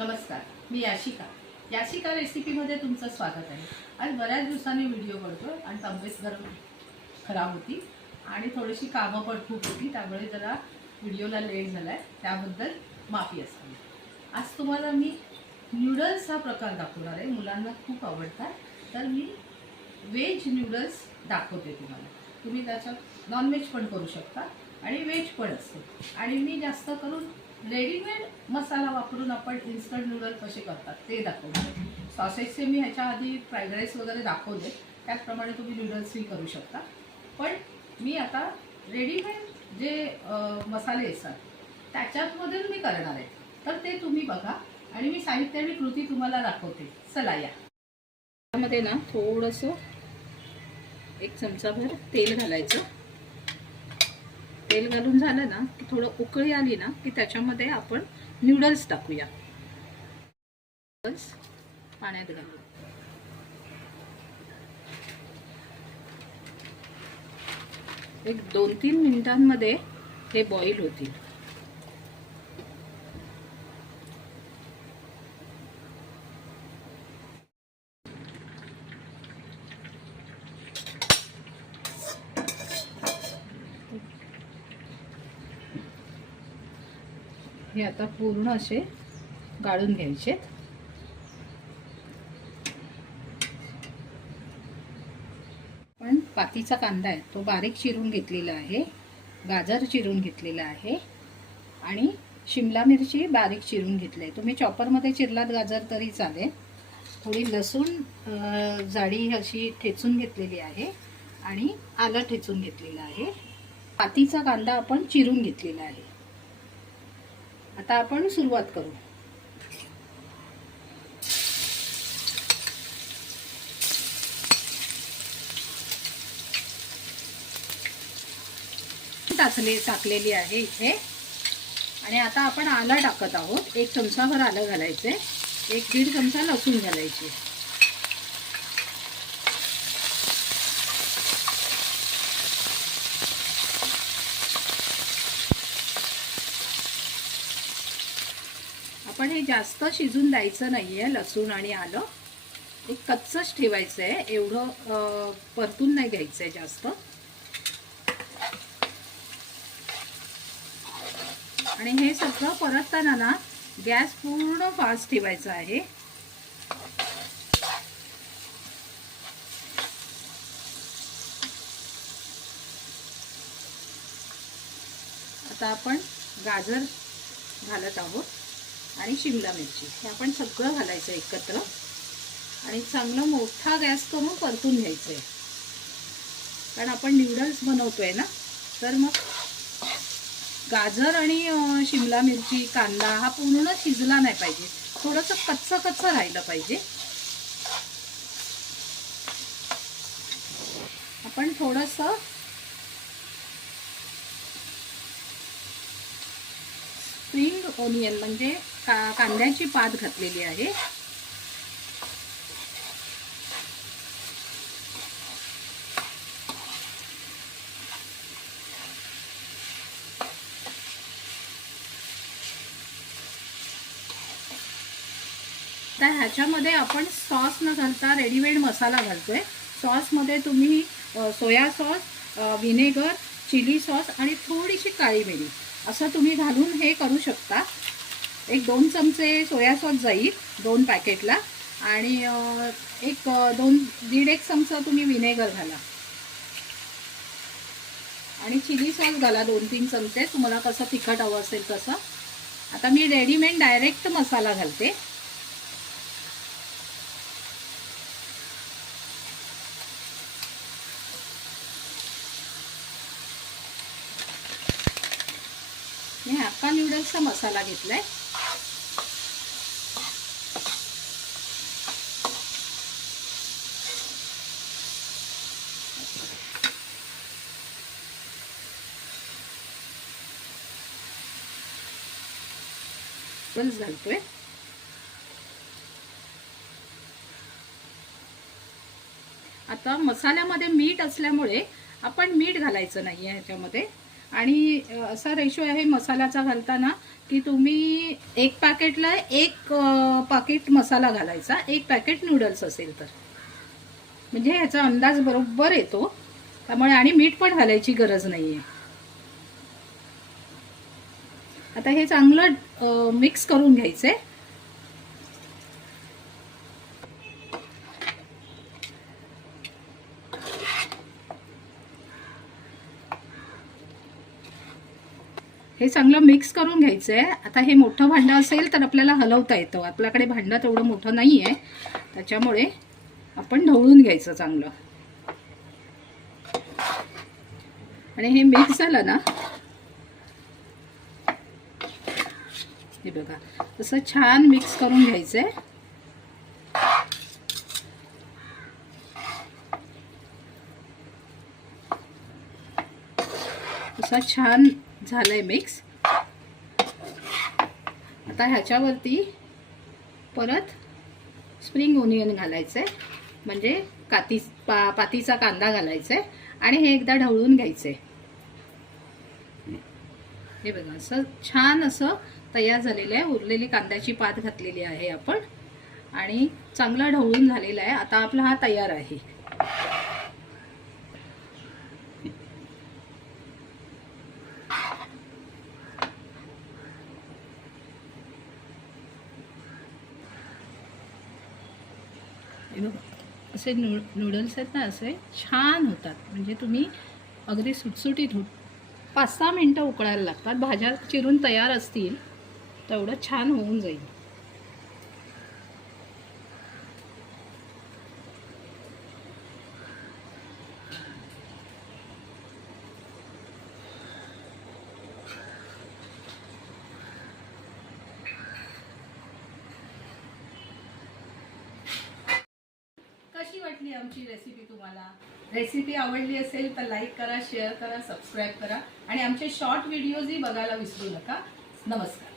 नमस्कार, मी याशिका रेसिपीमध्ये तुमचं स्वागत आहे। आज बऱ्याच दिवसांनी व्हिडिओ करतो आणि तब्येत जरा खराब होती आणि थोडीशी कामं पण खूप होती, त्यामुळे जरा व्हिडिओला लेट झाला आहे, त्याबद्दल माफी असावी। आज तुम्हाला मी नूडल्स हा प्रकार दाखवणार आहे। मुलांना खूप आवडतात, तर मी व्हेज नूडल्स दाखवते तुम्हाला। तुम्ही त्याच्यात नॉनव्हेज पण करू शकता आणि व्हेज पण असते। आणि मी जास्त करून रेडीमेड मसाला वापरून आपण इन्स्टंट नूडल कसे करतात ते दाखवते। सॉसेसचे मी ह्याच्या आधी फ्राईड राईस वगैरे दाखवले, त्याचप्रमाणे तुम्ही नूडल्सही करू शकता। पण मी आता रेडीमेड जे मसाले असतात त्याच्यामध्ये मी करणार आहे, तर ते तुम्ही बघा आणि मी साहित्य आणि कृती तुम्हाला दाखवते। चला या। त्यामध्ये ना थोडंसं 1 चमचाभर तेल घालायचं। तेल घालून झालं ना की थोडं उकळी आली ना की त्याच्यामध्ये आपण नूडल्स टाकूया। नूडल्स पाण्यात घालू। एक 2-3 मिनिटांमध्ये हे बॉईल होतील। हे आता पूर्ण असे गाळून घ्यायचे। पण पातीचा कांदा आहे तो बारीक चिरून घेतलेला आहे, गाजर चिरून घेतलेला आहे आणि शिमला मिरची बारीक चिरून घेतली आहे। तुम्ही चॉपरमध्ये चिरलात गाजर तरी चालेल। थोडी लसूण जाडी अशी ठेचून घेतलेली आहे आणि आलं ठेचून घेतलेलं आहे। पातीचा कांदा आपण चिरून घेतलेला आहे। आता आपण सुरुवात करू। टाकलेली आहे इथे आणि आता आपण आलं टाकत आहोत। 1 चमचाभर आलं घालायचे, 1-1.5 चमचा लसूण घालायचे। आपण हे जास्त शिजून द्यायचं नाहीये, लसूण आणि आलं एक कच्चंच ठेवायचं आहे, एवढं परतून नाही घ्यायचंय जास्त। आणि हे सगळं परतताना ना गॅस पूर्ण फास्ट ठेवायचा आहे। आता आपण गाजर घालत आहोत आणि शिमला मिरची, हे आपण सगळं घालायचं एकत्र आणि चांगला मोठा गॅस करून परतून घ्यायचं आहे, कारण आपण नूडल्स बनवतोय ना। तर मग गाजर आणि शिमला मिरची कांदा हा पूर्ण शिजला नाही पाहिजे, थोडंसं कच्चं राहिलं पाहिजे। आपण थोडंसं स्प्रिंग ओनियन म्हणजे कांद्याची पात घातलेली आहे। तर ह्याच्यामध्ये आपण सॉस न घालता रेडीमेड मसाला घालतोय। सॉसमध्ये तुम्ही soya sauce, vinegar, chilli sauce आणि थोडीशी काळी मिरी असं तुम्ही घालून हे करू शकता। 1-2 चमचे सोया सॉस जाईल 2 पॅकेटला आणि 1-1.5 चमचा तुम्ही व्हिनेगर घाला आणि चिली सॉस घाला 2-3 चमचे, तुम्हाला कसं तिखट हवं असेल तसं। आता मी रेडीमेड डायरेक्ट मसाला घालते। मी हक्का नूडल्सचा मसाला घेतलाय। घालतोय आता मसाल्यामध्ये मीठ असल्यामुळे आपण मीठ घालायचं नाही ह्याच्यामध्ये, आणि असा रेशो आहे मसाल्याचा घालताना की तुम्ही एक पॅकेटला एक पाकिट मसाला घालायचा, एक पॅकेट नूडल्स असेल तर, म्हणजे ह्याचा अंदाज बरोबर येतो. त्यामुळे आणि मीठ पण घालायची गरज नाहीये. आता हे चांगलं मिक्स करून घ्यायचंय. हे चांगलं मिक्स करून घ्यायचंय. आता हे मोठं भांडं असेल तर आपल्याला हलवता येतं, आपल्याकडे भांडं तेवढं मोठं नाही आहे, त्याच्यामुळे आपण ढवळून घ्यायचं चांगलं. आणि हे मिक्स झालं ना, हे बघा असं छान मिक्स करून घ्यायचंय. असं छान झालंय मिक्स. आता ह्याच्यावरती परत स्प्रिंग ओनियन घालायचंय, म्हणजे पातीचा कांदा घालायचाय आणि हे एकदा ढवळून घ्यायचंय. हे बघा असं छान असं तयार झालेलं आहे. उरलेली कांद्याची पात घातलेली आहे आपण आणि चांगला ढवळून झालेला आहे. आता आपला हा तयार आहे. असे नूडल्स आहेत ना, असे छान होतात. म्हणजे तुम्ही अगदी सुटसुटीत 5-6 मिनटं उकळायला लागतात. भाज्या चिरून तयार असतील तेवढं छान होऊन जाईल. कशी वाटली आमची रेसिपी तुम्हाला? रेसिपी आवडली असेल तर लाईक करा, शेअर करा, सबस्क्राईब करा आणि आमचे शॉर्ट व्हिडिओजही बघायला विसरू नका. नमस्कार.